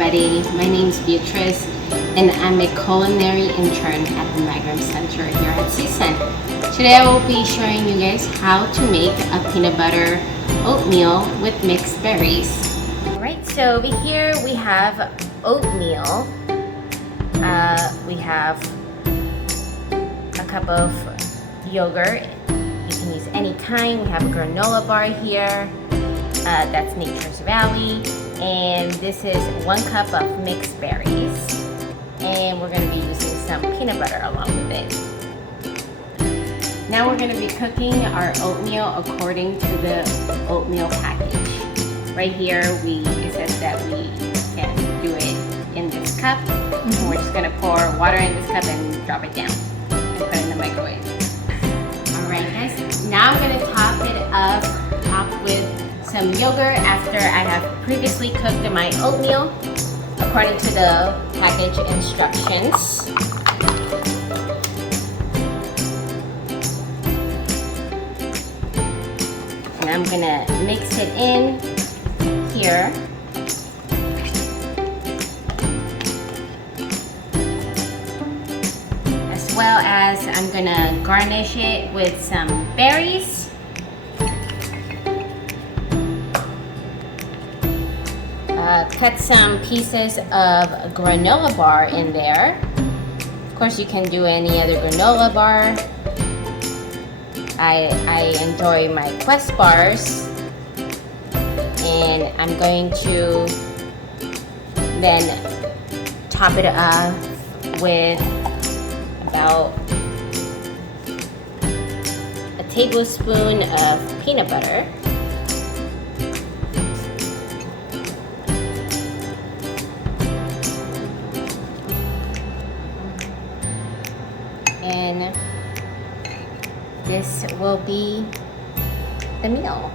everybody. My name is Beatrice and I'm a culinary intern at the Migrant Center here at CSUN. Today I will be showing you guys how to make a peanut butter oatmeal with mixed berries. Alright, so over here we have oatmeal. We have a cup of yogurt. You can use any kind. We have a granola bar here. That's Nature's Valley. And this is 1 cup of mixed berries. And we're going to be using some peanut butter along with it. Now we're going to be cooking our oatmeal according to the oatmeal package. Right here, it says that we can do it in this cup. And we're just going to pour water in this cup and drop it down and put it in the microwave. Alright guys, now I'm going to top with some yogurt after I have previously cooked my oatmeal according to the package instructions. And I'm gonna mix it in here. As well as I'm gonna garnish it with some berries. Cut some pieces of granola bar in there. Of course, you can do any other granola bar. I enjoy my Quest bars, and I'm going to then top it up with about a tablespoon of peanut butter. And this will be the meal.